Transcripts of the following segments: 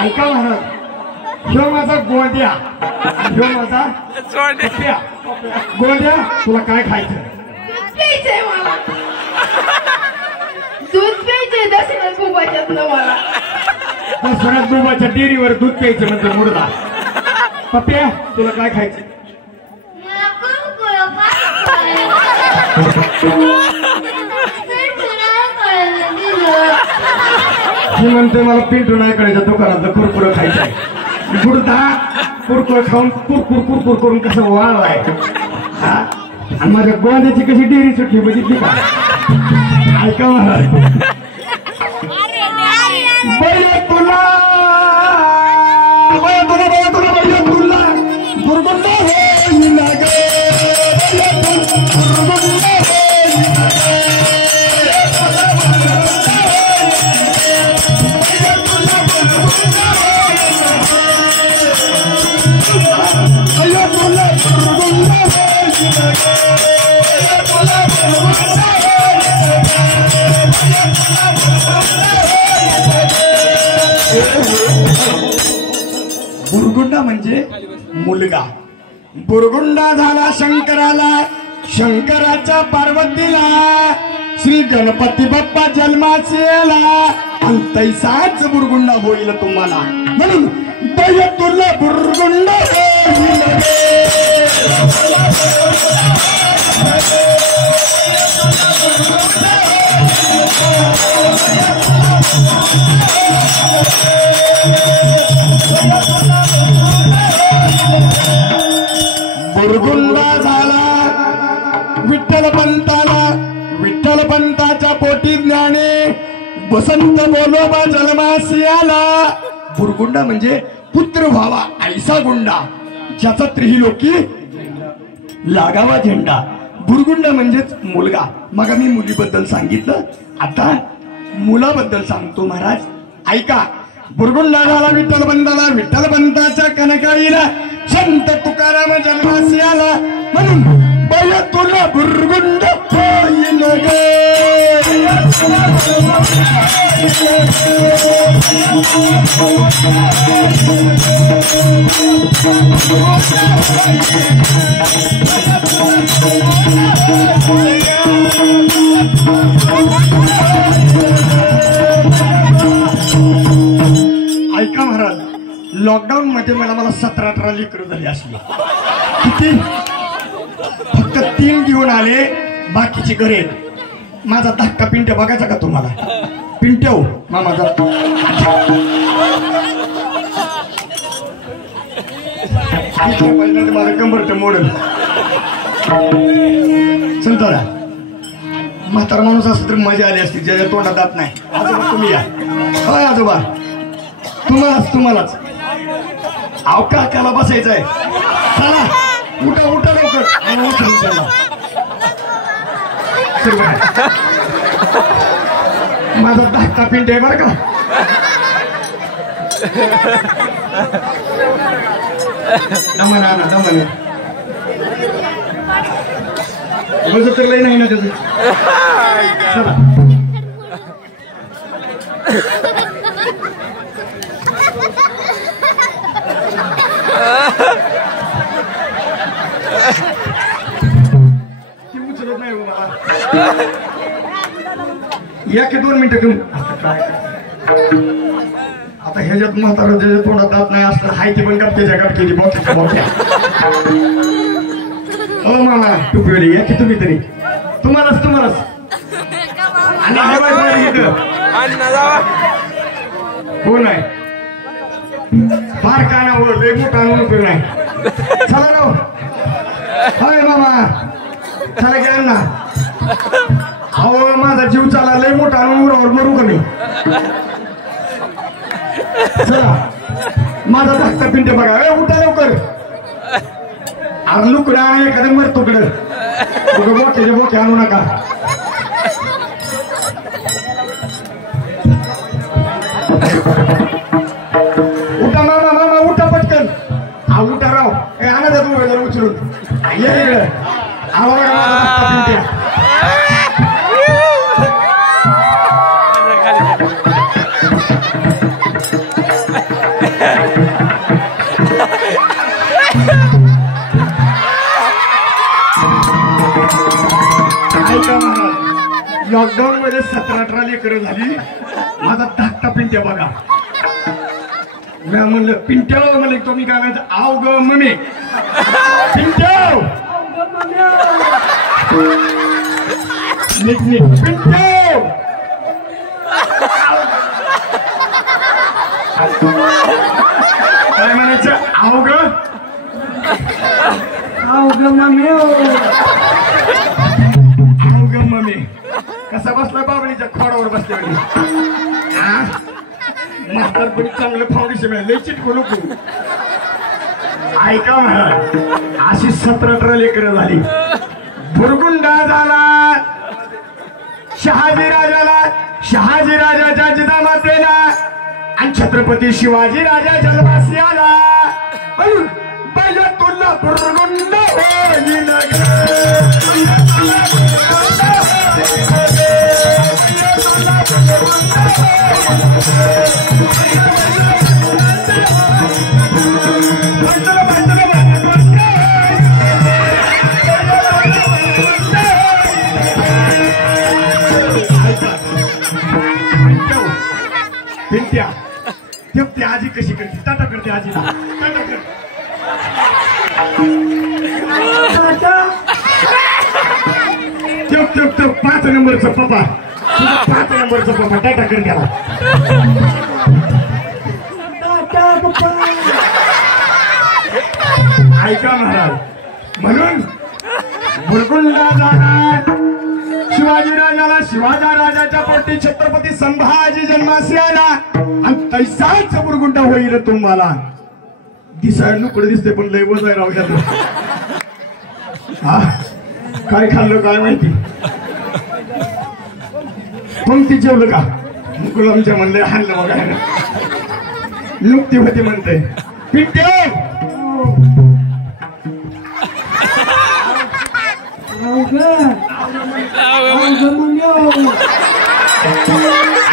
ऐका महाराज, ह्यो माझा गोंड्या, ह्यो माझा गोंड्या. गोंड्या, तुला काय खायचं? प्यायचंय मला. दूध प्यायचंय दसऱ्यात बुबाच्यात मला. दसऱ्यात बुबाच्या डेअरीवर दूध प्यायचं म्हणजे मुर्दा. पप्प्या, तुला काय खायचं? मी म्हणते मला पिंटू नायकड्याच्या दुकानात कुरकुर खायचं आहे. मुर्दा कुरकुर खाऊन कुरकुर करून कसं वाळवाय. हा, आणि माझ्या गोंद्याची कशी डेअरी सुटली बघितली का? ऐका महाराज, दुर्गंध होईल गे. बुरगुंडा म्हणजे मुलगा. बुरगुंडा झाला शंकराला, शंकराच्या पार्वतीला, श्री गणपती बाप्पा जन्माचे आला, आणि तैसाच बुरगुंडा होईल तुम्हाला. म्हणून तुला बुरगुंडा होईल. बुरगुंडा झाला विठ्ठलपंताला, विठ्ठलपंताच्या पोटी ज्ञाने वसंत बोलोबा जन्मासी आला. बुरगुंडा म्हणजे पुत्र व्हावा ऐसा गुंडा, ज्याचा त्रिलोकी लागावा झेंडा. बुरगुंडा म्हणजेच मुलगा. मग मी मुलीबद्दल सांगितलं, आता मुलाबद्दल सांगतो महाराज. ऐका. बुरगुंडा झाला विठ्ठलपंताला, विठ्ठलपंताच्या कनकाळीला संत तुकाराम जन्मासी आला. म्हणून बय तुला बुरगुंड होईल गे. ऐका महाराज, लॉकडाऊन मध्ये मला 17-18 लेकरं झाली असली. किती? फक्त 3 घेऊन आले, बाकीचे घरे. माझा धाक्का पिंट्या बघायचा का तुम्हाला? पिंट्या हो मामाचा माझं कंबरट मोडल. संतारा म्हातारा माणूस असं तर मजा आली असती, ज्याच्या तोंडात दात नाही. आजोबा तुम्ही या. होय आजोबा, तुम्हालाच अवकाशाला बसायचंय. चला उठा लवकर. माझा धाकटा पिंट आहे बरं का. दमन तर लई नाही ना त्याचं. चला उचलत नाही मला. या की 2 मिनिटं घेऊन. आता ह्याच्यात म्हातारा ज्याच्या तोंडात दात नाही असलं हाय ते पण गप्प्याच्या गप्पीची मोठ्या मोठ्या. हो मामा टुपीवाली, या की तुम्ही तरी. तुम्हालाच कोण आहे फार काय ना लय मोठा आणून उपयोग नाही. चला ना होय मामा, चला गेलं ना. अहो माझा जीव चाला, लय मोठा आणून उरावर मरू का मी. चला माझा धाकटा पिंट बघा. उठा लवकर. अरे लुकडा एखादं मर तुकडं बोक्याचे बोके आणू नका. उठा मामा मामा उठा पटकन हा उठा राव ए आणा जा तू जरा उचलून ये इकडे आवाज लॉकडाऊन मध्ये 17-18 लेकरं झाली माझा धाकटा पिंट्या बघा मी म्हणलं पिंट्या म्हणलं तुम्ही काय म्हणायचं आव ग मम्मी पिंट्या नीट नीट पिंट्या काय म्हणायचं आव ग मम्मी मम्मी कसा बसला बाबळीच्या खोडावर बसल्यावर म्हातारपणी चांगलं फाउंडेशन मिळालं लय चिटकू नको ऐका म्हणा अशी 17-18 लेकरं झाली भुरगुंडा झाला शहाजी राजाच्या जिजामातेला आणि छत्रपती शिवाजी राजा जन्मासी आला पहिला तुला भुरगुंड होईल पिंट्या ती आजी कशी करते टाटा करते आजीला टाटा कर तो 5 नंबरचा पप्पा 5 नंबरचा पप्पा टाटा कर त्याला ऐका महाराज म्हणून भुरगुंडा झाला शिवाजी राजाच्या पोटी छत्रपती संभाजी जन्मासी आला आणि तैसाच भुरगुंडा होईल तुम्हाला दिसायला नुकडे दिसते पण लय वजाय राहू द्या हा काय खाल्लं काय माहिती पंक्ती जेवलं का मुकुलामच्या म्हणले हाणलं बघायला नुकती होती म्हणते पिंट्या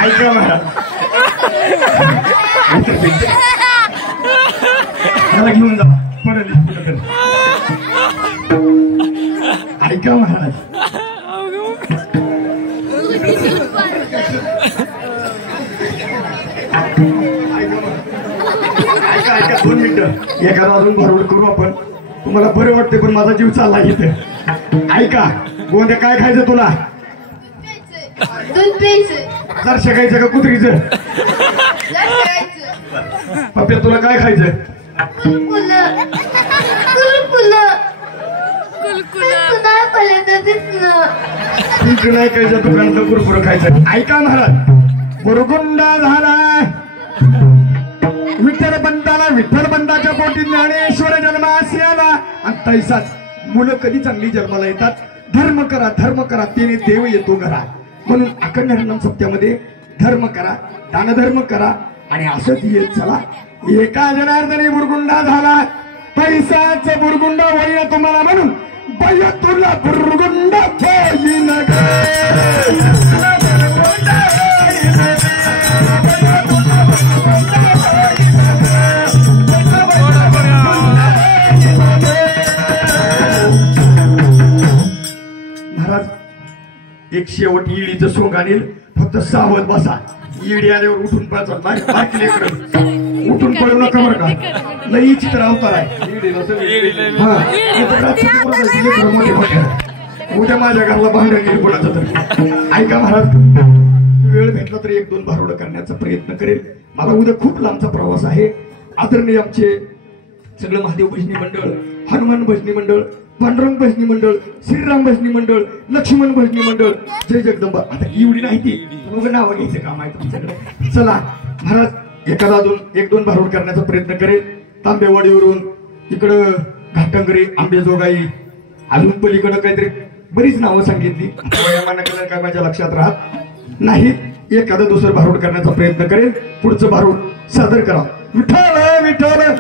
ऐका महाराज मला घेऊन जा पडेल ऐका महाराज ऐका 2 मिनिटं एखादा अजून भरवड करू आपण तुम्हाला बरं वाटते पण माझा जीव चालला इथे ऐका गोंद्या काय खायचं तुला दूध प्यायचं जर शेकायचं का कुत्रीचं पप्प्या तुला काय खायचं तुमचं नाही खायचं दुकानातलं कुरकुरं खायचं ऐका महाराज भुरगुंडा झाला विठ्ठल बंदाच्या पोटी ज्ञानेश्वर जन्मासी आला आणि तैसाच मुलं कधी चांगली जन्माला येतात धर्म करा त्याने देव येतो घरा म्हणून अखंड हरिनाम सप्त्यामध्ये धर्म करा दानधर्म करा आणि असंच येत चला एका जनार्दनी बुरगुंडा झाला पैसाच बुरगुंडा होईल तुम्हाला म्हणून बया तुला बुरगुंडा होईल महाराज एक शेवट ईडीचं सोंग आणील फक्त सावध बसा ईडी आल्यावर उठून पळायचं बाकी उठून पळू नका बरं का लई चित्र अवतार आहे उद्या माझ्या घराला भांडण गेली कोणाचं तरी ऐका महाराज वेळ भेटला तर 1-2 भारुडं करण्याचा प्रयत्न करेल मला उद्या खूप लांबचा प्रवास आहे आदरणीय आमचे सगळं महादेव भजनी मंडळ हनुमान भजनी मंडळ पांडुरंग भजनी मंडळ श्रीराम भजनी मंडळ लक्ष्मण भजनी मंडळ जय जगदंबा आता एवढी नाही ती नाव घ्यायचं काम आहे तुमच्याकडे चला महाराज एखादा अजून 1-2 भारुड करण्याचा प्रयत्न करेल तांबेवाडीवरून इकडं घाटंगरी आंबेजोगाई अजून पलीकडं काहीतरी बरीच नावं सांगितली काय माझ्या लक्षात राहत नाही एखादं दुसरं भारूड करण्याचा प्रयत्न करेल. पुढचं भारूड सादर करा. विठ्ठल विठ्ठल